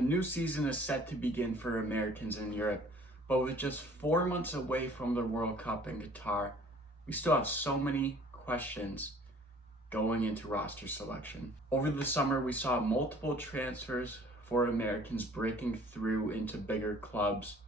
A new season is set to begin for Americans in Europe, but with just 4 months away from the World Cup in Qatar, we still have so many questions going into roster selection. Over the summer, we saw multiple transfers for Americans breaking through into bigger clubs.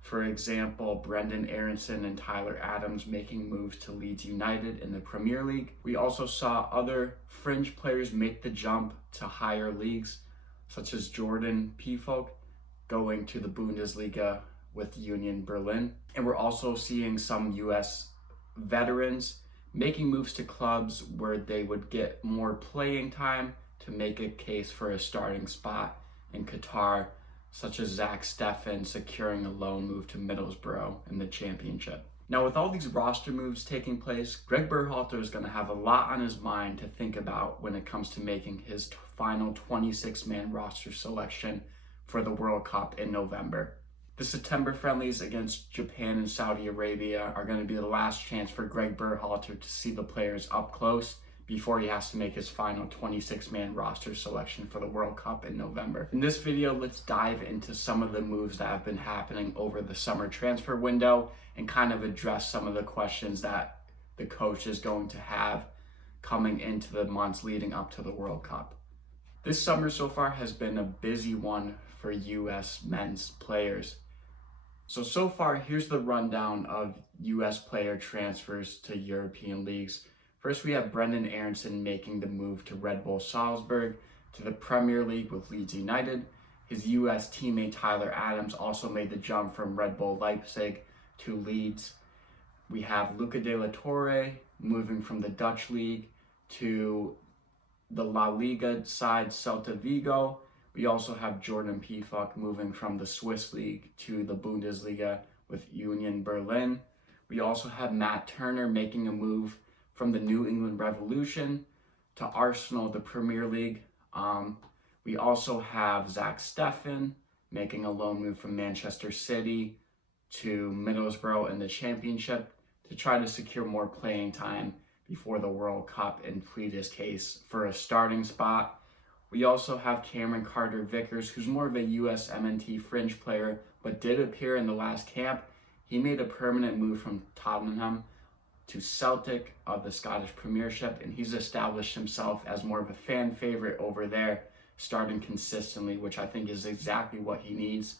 For example, Brendan Aronson and Tyler Adams making moves to Leeds United in the Premier League. We also saw other fringe players make the jump to higher leagues, such as Jordan Pefok going to the Bundesliga with Union Berlin. And we're also seeing some US veterans making moves to clubs where they would get more playing time to make a case for a starting spot in Qatar, such as Zach Steffen securing a loan move to Middlesbrough in the Championship. Now, with all these roster moves taking place, Greg Berhalter is going to have a lot on his mind to think about when it comes to making his final 26-man roster selection for the World Cup in November. The September friendlies against Japan and Saudi Arabia are going to be the last chance for Greg Berhalter to see the players up close before he has to make his final 26-man roster selection for the World Cup in November. In this video, let's dive into some of the moves that have been happening over the summer transfer window and kind of address some of the questions that the coach is going to have coming into the months leading up to the World Cup. This summer so far has been a busy one for US men's players. So far, here's the rundown of US player transfers to European leagues. First, we have Brendan Aronson making the move to Red Bull Salzburg to the Premier League with Leeds United. His US teammate Tyler Adams also made the jump from Red Bull Leipzig to Leeds. We have Luca de la Torre moving from the Dutch League to the La Liga side Celta Vigo. We also have Jordan Pefok moving from the Swiss League to the Bundesliga with Union Berlin. We also have Matt Turner making a move from the New England Revolution to Arsenal, the Premier League. We also have Zach Steffen making a loan move from Manchester City to Middlesbrough in the Championship to try to secure more playing time before the World Cup and plead his case for a starting spot. We also have Cameron Carter-Vickers, who's more of a USMNT fringe player, but did appear in the last camp. He made a permanent move from Tottenham to Celtic of the Scottish Premiership, and he's established himself as more of a fan favorite over there, starting consistently, which I think is exactly what he needs.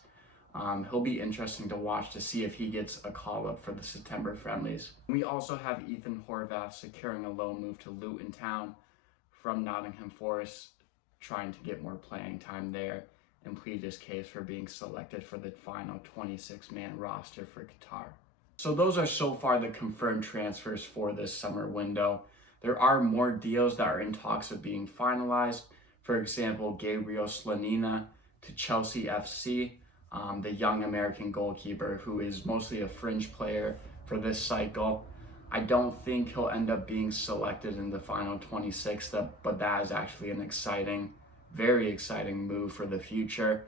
He'll be interesting to watch to see if he gets a call-up for the September friendlies. We also have Ethan Horvath securing a loan move to Luton Town from Nottingham Forest, trying to get more playing time there and plead his case for being selected for the final 26-man roster for Qatar. So those are so far the confirmed transfers for this summer window. There are more deals that are in talks of being finalized. For example, Gabriel Slonina to Chelsea FC, the young American goalkeeper who is mostly a fringe player for this cycle. I don't think he'll end up being selected in the final 26, but that is actually an exciting, very exciting move for the future.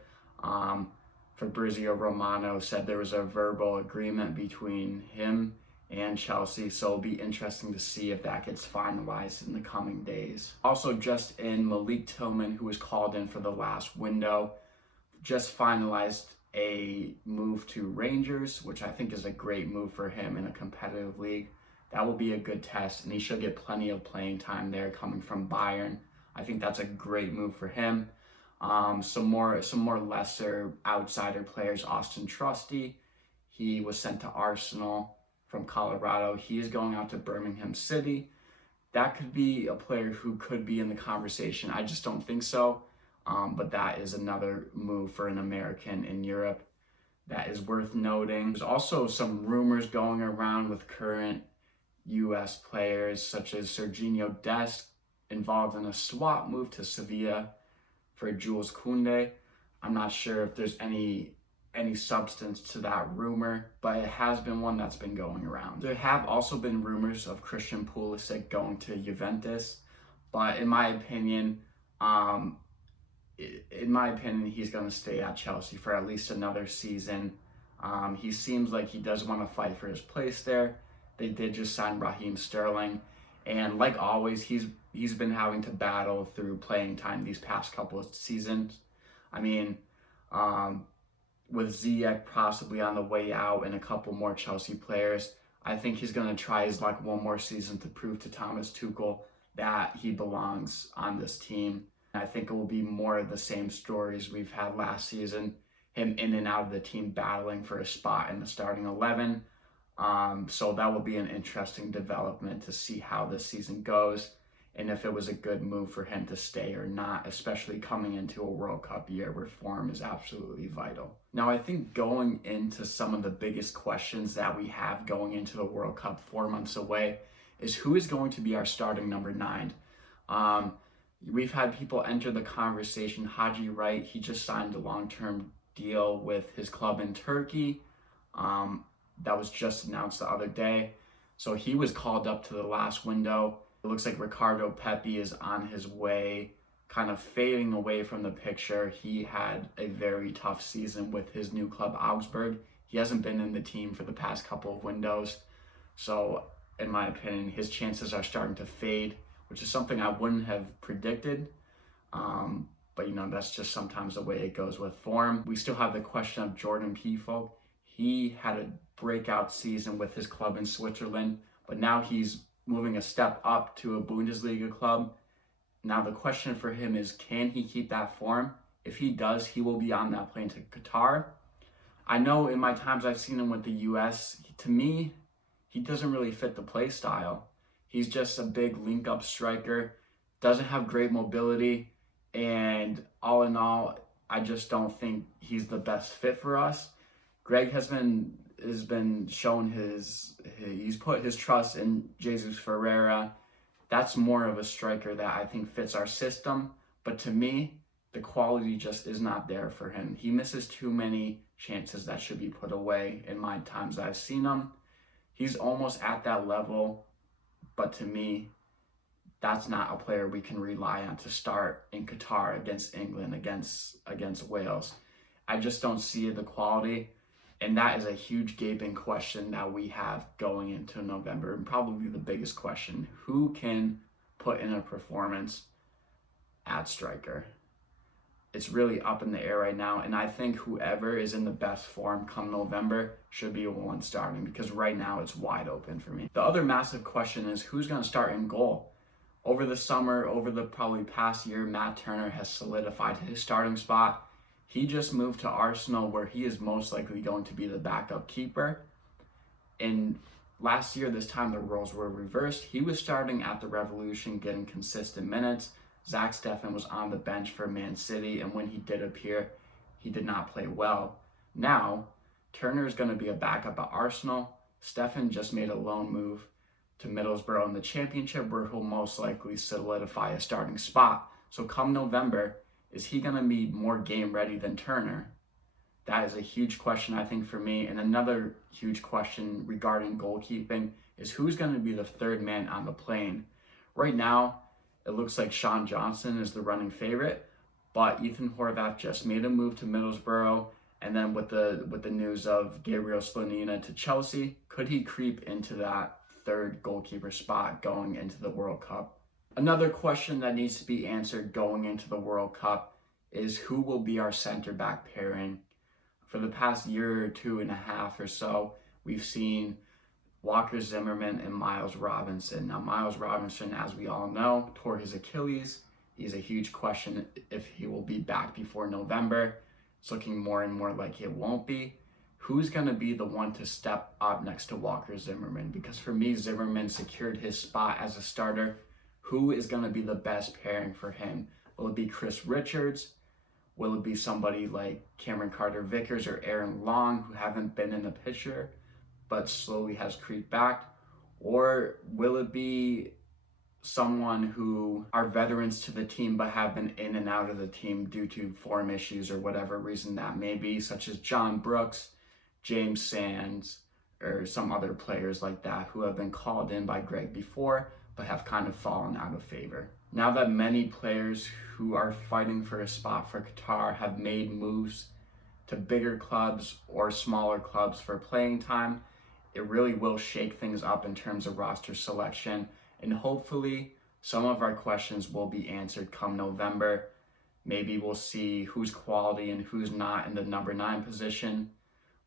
Fabrizio Romano said there was a verbal agreement between him and Chelsea, so it'll be interesting to see if that gets finalized in the coming days. Also just in, Malik Tillman, who was called in for the last window, just finalized a move to Rangers, which I think is a great move for him in a competitive league. That will be a good test, and he should get plenty of playing time there coming from Bayern. I think that's a great move for him. Some more lesser outsider players. Austin Trusty, he was sent to Arsenal from Colorado. He is going out to Birmingham City. That could be a player who could be in the conversation. I just don't think so. But that is another move for an American in Europe that is worth noting. There's also some rumors going around with current US players such as Serginho Dest involved in a swap move to Sevilla for Jules Koundé. I'm not sure if there's any substance to that rumor, but it has been one that's been going around. There have also been rumors of Christian Pulisic going to Juventus, but in my opinion, he's going to stay at Chelsea for at least another season. He seems like he does want to fight for his place there. They did just sign Raheem Sterling, and like always, he's been having to battle through playing time these past couple of seasons. I mean, Um, with Ziyech possibly on the way out and a couple more Chelsea players, I think he's going to try his luck one more season to prove to Thomas Tuchel that he belongs on this team. I think it will be more of the same stories we've had last season, him in and out of the team battling for a spot in the starting 11. So that will be an interesting development to see how this season goes and if it was a good move for him to stay or not, especially coming into a World Cup year where form is absolutely vital. Now, I think going into some of the biggest questions that we have going into the World Cup 4 months away is who is going to be our starting number 9. We've had people enter the conversation. Haji Wright, he just signed a long-term deal with his club in Turkey. That was just announced the other day. So he was called up to the last window. It looks like Ricardo Pepi is on his way, kind of fading away from the picture. He had a very tough season with his new club, Augsburg. He hasn't been in the team for the past couple of windows. So, in my opinion, his chances are starting to fade, which is something I wouldn't have predicted. But, that's just sometimes the way it goes with form. We still have the question of Jordan Pifo. He had a breakout season with his club in Switzerland, but now he's moving a step up to a Bundesliga club. Now the question for him is, can he keep that form? If he does, he will be on that plane to Qatar. I know in my times I've seen him with the US, to me, he doesn't really fit the play style. He's just a big link-up striker, doesn't have great mobility, and all in all, I just don't think he's the best fit for us. Greg has been shown he's put his trust in Jesus Ferreira. That's more of a striker that I think fits our system. But to me, the quality just is not there for him. He misses too many chances that should be put away in my times I've seen him. He's almost at that level, but to me, that's not a player we can rely on to start in Qatar against England, against Wales. I just don't see the quality. And that is a huge gaping question that we have going into November, and probably the biggest question. Who can put in a performance at striker? It's really up in the air right now, and I think whoever is in the best form come November should be the one starting, because right now it's wide open for me. The other massive question is who's going to start in goal? Over the summer, over the probably past year, Matt Turner has solidified his starting spot. He just moved to Arsenal, where he is most likely going to be the backup keeper. And last year, this time the roles were reversed. He was starting at the Revolution, getting consistent minutes. Zach Steffen was on the bench for Man City, and when he did appear, he did not play well. Now, Turner is going to be a backup at Arsenal. Steffen just made a loan move to Middlesbrough in the Championship, where he'll most likely solidify a starting spot. So come November, is he going to be more game ready than Turner? That is a huge question, I think, for me. And another huge question regarding goalkeeping is who's going to be the third man on the plane. Right now, it looks like Sean Johnson is the running favorite, but Ethan Horvath just made a move to Middlesbrough. And then with the news of Gabriel Slonina to Chelsea, could he creep into that third goalkeeper spot going into the World Cup? Another question that needs to be answered going into the World Cup is who will be our center back pairing. For the past year or 2.5 or so, we've seen Walker Zimmerman and Miles Robinson. Now, Miles Robinson, as we all know, tore his Achilles. He's a huge question if he will be back before November. It's looking more and more like it won't be. Who's going to be the one to step up next to Walker Zimmerman? Because for me, Zimmerman secured his spot as a starter. Who is going to be the best pairing for him? Will it be Chris Richards? Will it be somebody like Cameron Carter-Vickers or Aaron Long, who haven't been in the picture but slowly has creeped back? Or will it be someone who are veterans to the team but have been in and out of the team due to form issues or whatever reason that may be, such as John Brooks, James Sands, or some other players like that who have been called in by Greg before but have kind of fallen out of favor. Now that many players who are fighting for a spot for Qatar have made moves to bigger clubs or smaller clubs for playing time, it really will shake things up in terms of roster selection, and hopefully some of our questions will be answered come November. Maybe we'll see who's quality and who's not in the number 9 position.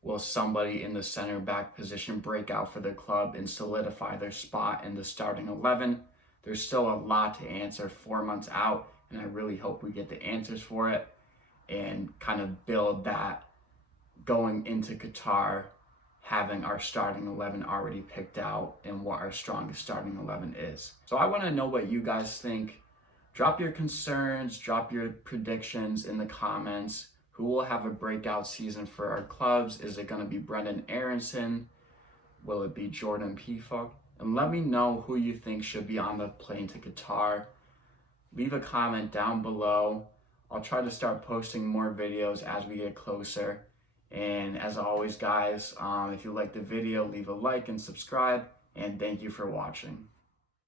Will somebody in the center back position break out for the club and solidify their spot in the starting 11? There's still a lot to answer 4 months out, and I really hope we get the answers for it and kind of build that going into Qatar, having our starting 11 already picked out and what our strongest starting 11 is. So I want to know what you guys think. Drop your concerns, drop your predictions in the comments. Who will have a breakout season for our clubs? Is it going to be Brendan Aronson? Will it be Jordan Pefok? And let me know who you think should be on the plane to Qatar. Leave a comment down below. I'll try to start posting more videos as we get closer. And as always, guys, if you like the video, leave a like and subscribe. And thank you for watching.